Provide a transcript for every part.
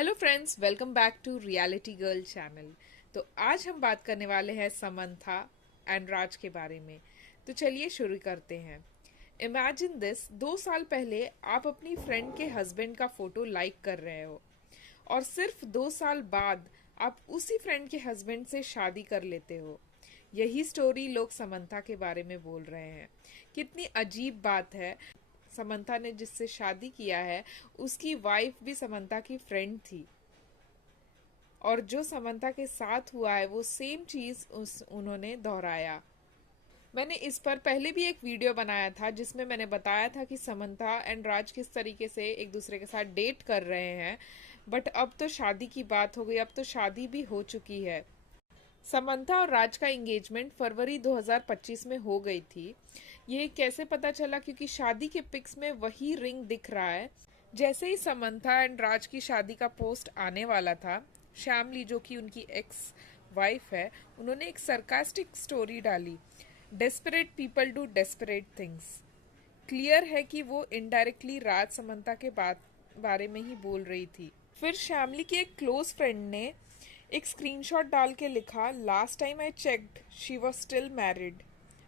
Hello friends, welcome back to reality girl channel. तो आज हम बात करने वाले हैं समंथा एंड राज के बारे में। तो चलिए शुरू करते हैं। इमेजिन दिस, 2 साल पहले आप अपनी फ्रेंड के हस्बैंड का फोटो लाइक कर रहे हो और सिर्फ 2 साल बाद आप उसी फ्रेंड के हस्बैंड से शादी कर लेते हो। यही स्टोरी लोग समंथा के बारे में बोल रहे हैं। कितनी अजीब बात है। समंथा ने जिससे शादी किया है उसकी वाइफ भी समंथा की फ्रेंड थी, और जो समंथा के साथ हुआ है वो सेम चीज उन्होंने दोहराया। मैंने इस पर पहले भी एक वीडियो बनाया था जिसमें मैंने बताया था कि समंथा एंड राज किस तरीके से एक दूसरे के साथ डेट कर रहे हैं, बट अब तो शादी की बात हो गई, अब तो शादी भी हो चुकी है। समंथा और राज का एंगेजमेंट फरवरी 2025 में हो गई थी। ये कैसे पता चला? क्योंकि शादी के पिक्स में वही रिंग दिख रहा है। जैसे ही समंथा एंड राज की शादी का पोस्ट आने वाला था, श्यामली जो कि उनकी एक्स वाइफ है, उन्होंने एक सरकास्टिक स्टोरी डाली, desperate people do desperate things. Clear है कि वो इनडायरेक्टली राज समंथा के बारे में ही बोल रही थी। फिर श्यामली की एक क्लोज फ्रेंड ने एक स्क्रीनशॉट डाल के लिखा, last time I checked she was still married.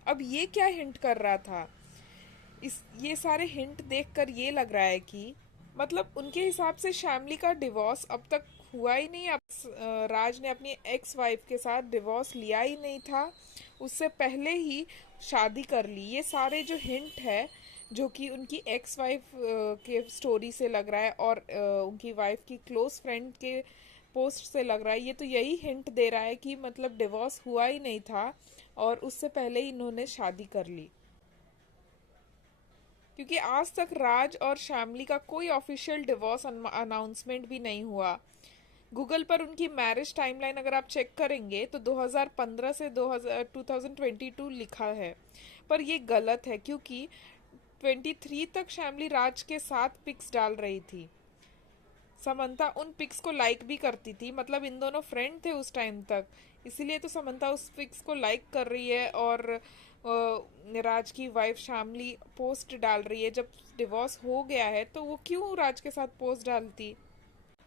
अब ये क्या हिंट कर रहा था? ये सारे हिंट देखकर ये लग रहा है कि मतलब उनके हिसाब से श्यामली का डिवोर्स अब तक हुआ ही नहीं। अब राज ने अपनी एक्स वाइफ के साथ डिवोर्स लिया ही नहीं था, उससे पहले ही शादी कर ली। ये सारे जो हिंट है जो कि उनकी एक्स वाइफ के स्टोरी से लग रहा है और उनकी वाइफ की क्लोज फ्रेंड के पोस्ट से लग रहा है, ये तो यही हिंट दे रहा है कि मतलब डिवोर्स हुआ ही नहीं था और उससे पहले ही इन्होंने शादी कर ली। क्योंकि आज तक राज और श्यामली का कोई ऑफिशियल डिवोर्स अनाउंसमेंट भी नहीं हुआ। गूगल पर उनकी मैरिज टाइमलाइन अगर आप चेक करेंगे तो 2015 से 2022 लिखा है, पर ये गलत है क्योंकि 23 तक श्यामली राज के साथ पिक्स डाल रही थी। समंथा उन पिक्स को लाइक भी करती थी, मतलब इन दोनों फ्रेंड थे उस टाइम तक, इसीलिए तो समंथा उस पिक्स को लाइक कर रही है और राज की वाइफ शामली पोस्ट डाल रही है। जब डिवोर्स हो गया है तो वो क्यों राज के साथ पोस्ट डालती?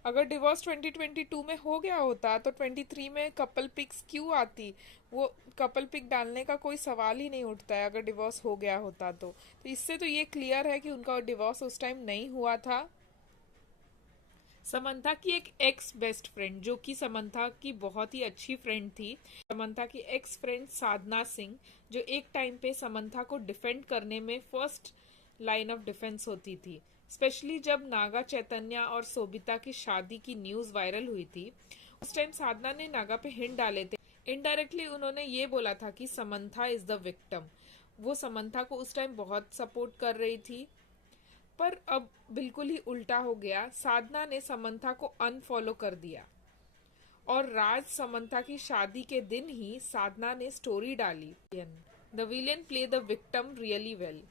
अगर डिवोर्स 2022 में हो गया होता तो 23 में कपल पिक्स क्यों आती? वो कपल पिक डालने का कोई सवाल ही नहीं उठता है अगर डिवोर्स हो गया होता तो इससे तो ये क्लियर है कि उनका डिवोर्स उस टाइम नहीं हुआ था। समंथा की एक एक्स बेस्ट फ्रेंड जो कि समंथा की बहुत ही अच्छी फ्रेंड थी, समंथा की एक्स फ्रेंड साधना सिंह, जो एक टाइम पे समंथा को डिफेंड करने में फर्स्ट लाइन ऑफ डिफेंस होती थी। स्पेशली जब नागा चैतन्य और सोबिता की शादी की न्यूज वायरल हुई थी, उस टाइम साधना ने नागा पे हिंट डाले थे। इनडायरेक्टली उन्होंने ये बोला था कि समंथा इज द विक्टिम। वो समंथा को उस टाइम बहुत सपोर्ट कर रही थी, पर अब बिल्कुल ही उल्टा हो गया। साधना ने समंथा को अनफॉलो कर दिया और राज समंथा की शादी के दिन ही साधना ने स्टोरी डाली, the villain play the victim really well.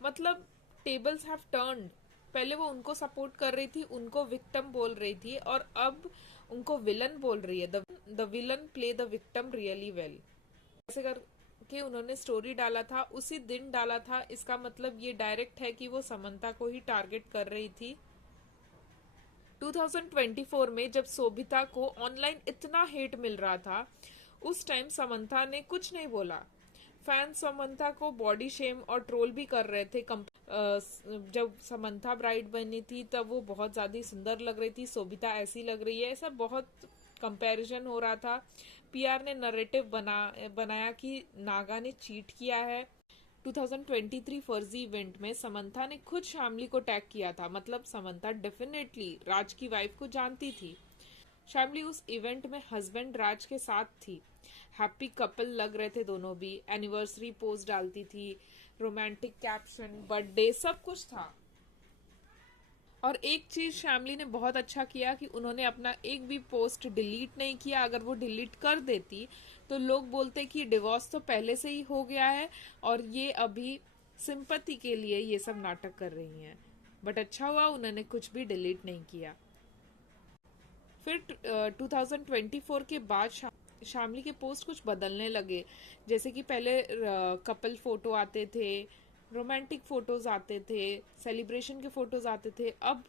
मतलब टेबल्स हैव टर्न्ड। पहले वो उनको सपोर्ट कर रही थी, उनको विक्टिम बोल रही थी, और अब उनको विलन बोल रही है। The villain play the victim really well. ऐसे कर कि उन्होंने स्टोरी डाला था, उसी दिन डाला था। इसका मतलब ये डायरेक्ट है कि वो समंथा को ही टारगेट कर रही थी। 2024 में जब सोभिता को ऑनलाइन इतना हेट मिल रहा था, उस टाइम समंथा ने कुछ नहीं बोला। फैंस समंथा को बॉडी शेम और ट्रोल भी कर रहे थे। जब समंथा ब्राइड बनी थी तब वो बहुत ज्यादा सुंदर लग रही थी, सोभिता ऐसी लग रही है, ऐसा बहुत कंपैरिजन हो रहा था। पीआर ने नरेटिव बनाया कि नागा ने चीट किया है। 2023 फर्जी इवेंट में समंथा ने खुद शामली को टैग किया था, मतलब समंथा डेफिनेटली राज की वाइफ को जानती थी। शामली उस इवेंट में हस्बैंड राज के साथ थी, हैप्पी कपल लग रहे थे दोनों भी, एनिवर्सरी पोस्ट डालती थी, रोमांटिक कैप्शन, बर्थडे, सब कुछ था। और एक चीज श्यामली ने बहुत अच्छा किया कि उन्होंने अपना एक भी पोस्ट डिलीट नहीं किया। अगर वो डिलीट कर देती तो लोग बोलते कि डिवोर्स तो पहले से ही हो गया है और ये अभी सिंपैथी के लिए ये सब नाटक कर रही हैं। बट अच्छा हुआ उन्होंने कुछ भी डिलीट नहीं किया। फिर 2024 के बाद शामली के पोस्ट कुछ बदलने लगे। जैसे कि पहले कपल फोटो आते थे, रोमांटिक फोटोज आते थे, सेलिब्रेशन के फोटोज आते थे। अब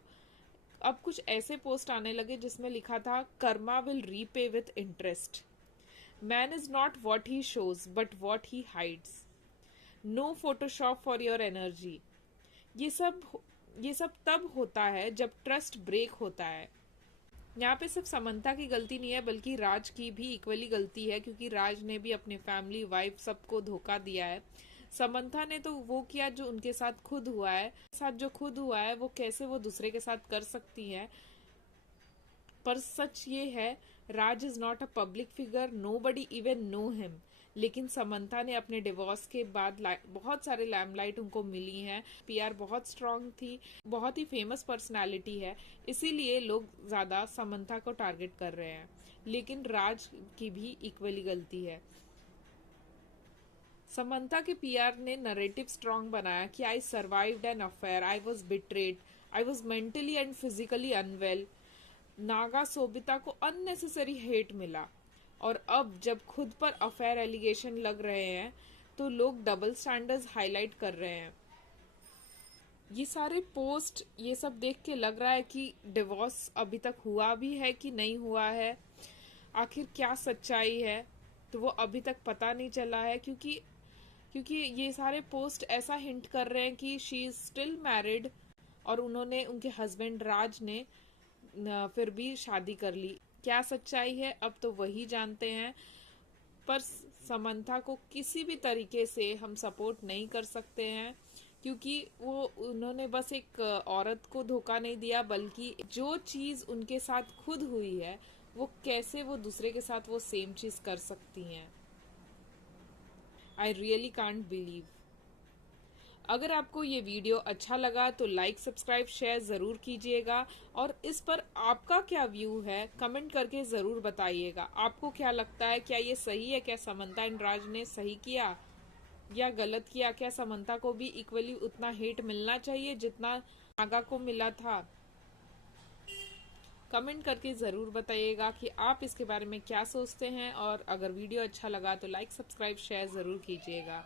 अब कुछ ऐसे पोस्ट आने लगे जिसमें लिखा था karma will repay with interest, man is not what he shows but what he hides, no Photoshop for your energy. ये सब तब होता है जब ट्रस्ट ब्रेक होता है। यहाँ पे सिर्फ समंथा की गलती नहीं है बल्कि राज की भी इक्वली गलती है, क्योंकि राज ने भी अपने फैमिली वाइफ सबको धोखा दिया है। समंथा ने तो वो किया जो उनके साथ खुद हुआ है, वो कैसे वो दूसरे के साथ कर सकती है। पर सच ये है, Raj is not a public figure, nobody even know him. लेकिन समंथा ने अपने डिवोर्स के बाद बहुत सारे लैमलाइट उनको मिली हैं। पीआर बहुत स्ट्रांग थी, बहुत ही फेमस पर्सनालिटी है, इसीलिए लोग ज्यादा समंथा को टारगेट कर रहे हैं। लेकिन राज की भी इक्वली गलती है। समंथा के पीआर ने नरेटिव स्ट्रांग बनाया कि I survived an affair, I was betrayed, I was mentally and physically unwell. Naga Sobhita को अननेसेसरी हेट मिला, और अब जब खुद पर अफेयर एलिगेशन लग रहे हैं तो लोग डबल स्टैंडर्ड्स हाईलाइट कर रहे हैं। ये सारे पोस्ट, ये सब देख के लग रहा है कि डिवोर्स अभी तक हुआ भी है कि नहीं हुआ है, आखिर क्या सच्चाई है, तो वो अभी तक पता नहीं चला है। क्योंकि ये सारे पोस्ट ऐसा हिंट कर रहे हैं कि शी इज स्टिल मैरिड, और उनके हस्बैंड राज ने फिर भी शादी कर ली। क्या सच्चाई है अब तो वही जानते हैं। पर समंथा को किसी भी तरीके से हम सपोर्ट नहीं कर सकते हैं, क्योंकि उन्होंने बस एक औरत को धोखा नहीं दिया, बल्कि जो चीज उनके साथ खुद हुई है वो कैसे वो दूसरे के साथ वो सेम चीज कर सकती हैं। I really can't believe. अगर आपको ये वीडियो अच्छा लगा तो लाइक, सब्सक्राइब, शेयर जरूर कीजिएगा, और इस पर आपका क्या व्यू है कमेंट करके जरूर बताइएगा। आपको क्या लगता है, क्या ये सही है? क्या समंथा एंड राज ने सही किया या गलत किया? क्या समंथा को भी इक्वली उतना हेट मिलना चाहिए जितना नागा को मिला था? कमेंट करके ज़रूर बताइएगा कि आप इसके बारे में क्या सोचते हैं, और अगर वीडियो अच्छा लगा तो लाइक, सब्सक्राइब, शेयर ज़रूर कीजिएगा।